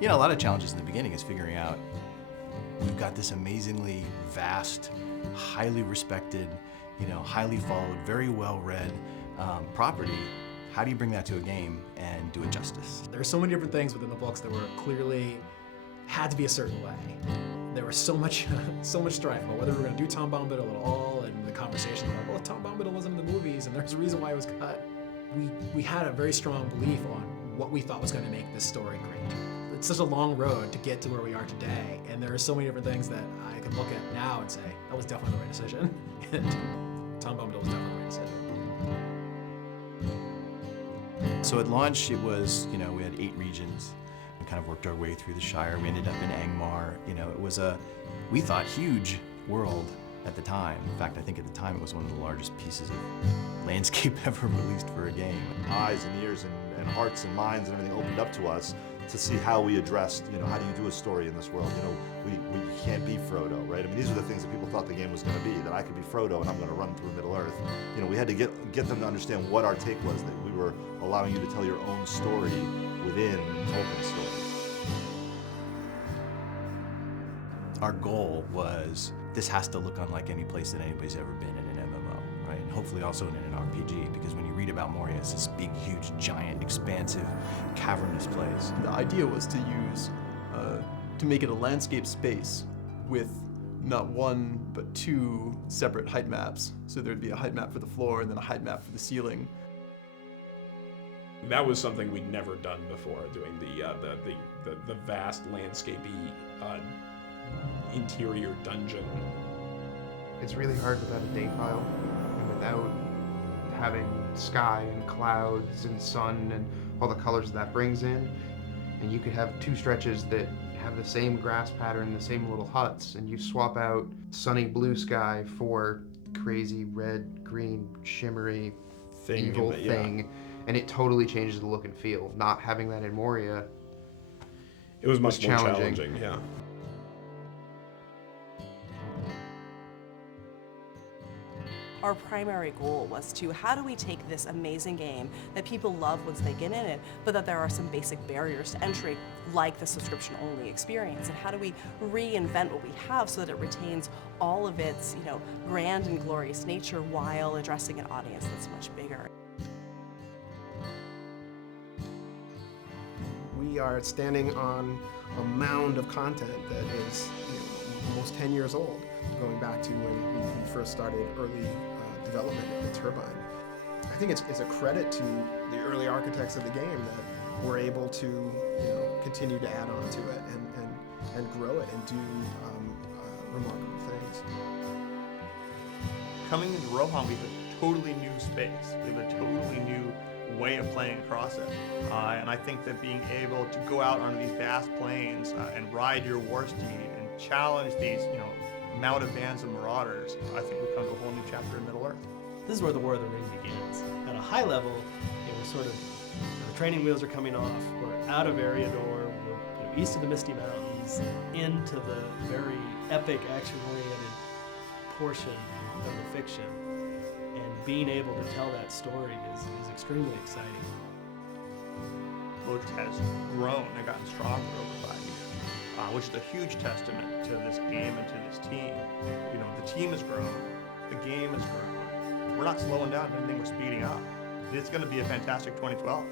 You know, a lot of challenges in the beginning is figuring out, we've got this amazingly vast, highly respected, highly followed, very well-read property. How do you bring that to a game and do it justice? There are so many different things within the books that were clearly had to be a certain way. There was so much strife about whether we were going to do Tom Bombadil at all, and the conversation about, well, Tom Bombadil wasn't in the movies, and there's a reason why it was cut. We had a very strong belief on what we thought was going to make this story great. It's such a long road to get to where we are today, and there are so many different things that I can look at now and say, that was definitely the right decision, and Tom Bombadil was definitely the right decision. So at launch, it was, we had 8 regions. We kind of worked our way through the Shire. We ended up in Angmar. It was we thought, huge world at the time. In fact, I think at the time it was one of the largest pieces of landscape ever released for a game. Eyes and ears and hearts and minds and everything opened up to us to see how we addressed, how do you do a story in this world? We can't be Frodo, right? I mean, these are the things that people thought the game was going to be, that I could be Frodo and I'm going to run through Middle-earth. We had to get them to understand what our take was, that we were allowing you to tell your own story within Tolkien's story. Our goal was, this has to look unlike any place that anybody's ever been in an MMO, right? And hopefully also in an RPG, because when you read about Moria, it's this big, huge, giant, expansive, cavernous place. The idea was to use, to make it a landscape space with not one, but 2 separate height maps. So there'd be a height map for the floor and then a height map for the ceiling. That was something we'd never done before, doing the vast landscapey interior dungeon. It's really hard without a date file and without having sky and clouds and sun and all the colors that brings in. And you could have 2 stretches that have the same grass pattern, the same little huts, and you swap out sunny blue sky for crazy red, green, shimmery, evil thing, and it totally changes the look and feel. Not having that in Moria, it was much more challenging. challenging, yeah. Our primary goal was to, how do we take this amazing game that people love once they get in it, but that there are some basic barriers to entry, like the subscription-only experience, and how do we reinvent what we have so that it retains all of its, grand and glorious nature while addressing an audience that's much bigger. We are standing on a mound of content that is almost 10 years old, going back to when we first started early development of the Turbine. I think it's a credit to the early architects of the game that we're able to continue to add on to it and grow it and do remarkable things. Coming into Rohan, we have a totally new space. We have a totally new way of playing across it. And I think that being able to go out on these vast plains and ride your war steed and challenge these, mounted bands of marauders, I think we come to a whole new chapter in Middle-earth. This is where the War of the Ring begins. At a high level, we're sort of, the training wheels are coming off, we're out of Eriador, we're east of the Misty Mountains, into the very epic, action-oriented portion of the fiction. And being able to tell that story is extremely exciting. Both has grown and gotten stronger over 5 years. Which is a huge testament to this game and to this team. The team has grown, the game has grown. We're not slowing down, anything, we're speeding up. It's going to be a fantastic 2012.